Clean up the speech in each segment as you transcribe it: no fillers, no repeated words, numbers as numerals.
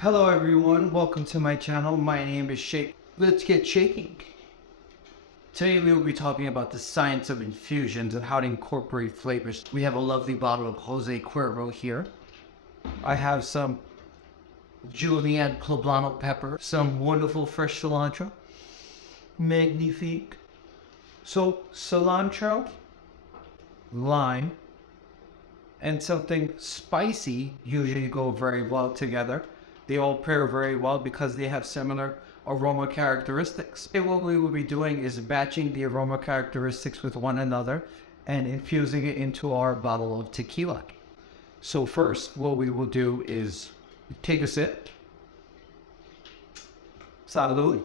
Hello everyone, welcome to my channel. My name is Shake. Let's get shaking. Today we will be talking about the science of infusions and how to incorporate flavors. We have a lovely bottle of Jose Cuervo here. I have some julienne poblano pepper, some wonderful fresh cilantro. Magnifique. So cilantro, lime, and something spicy usually go very well together. They all pair very well because they have similar aroma characteristics. And what we will be doing is batching the aroma characteristics with one another and infusing it into our bottle of tequila. So first, what we will do is take a sip. Salud.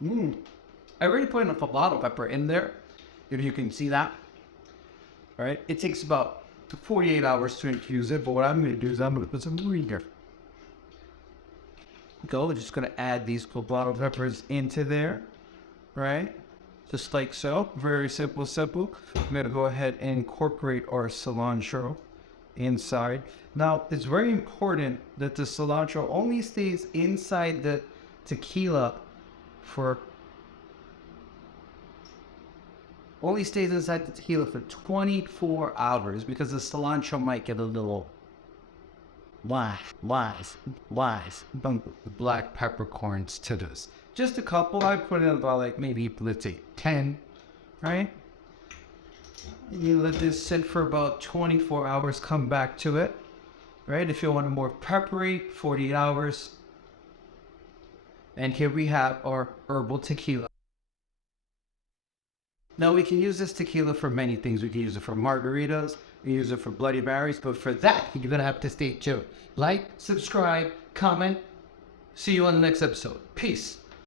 I already put enough poblano pepper in there, if you can see that. All right, it takes about 48 hours to infuse it, but what I'm going to do is I'm going to put some here. We're just going to add these poblano peppers into there, right? Just like so. Very simple. I'm going to go ahead and incorporate our cilantro inside. Now, it's very important that the cilantro only stays inside the tequila for 24 hours because the cilantro might get a little wise black peppercorns to this. Just a couple. I put in about maybe let's say 10, right? You let this sit for about 24 hours, come back to it, right? If you want it more peppery, 48 hours. And here we have our herbal tequila. Now we can use this tequila for many things. We can use it for margaritas, we can use it for Bloody Marys, but for that, you're gonna have to stay tuned. Like, subscribe, comment. See you on the next episode. Peace.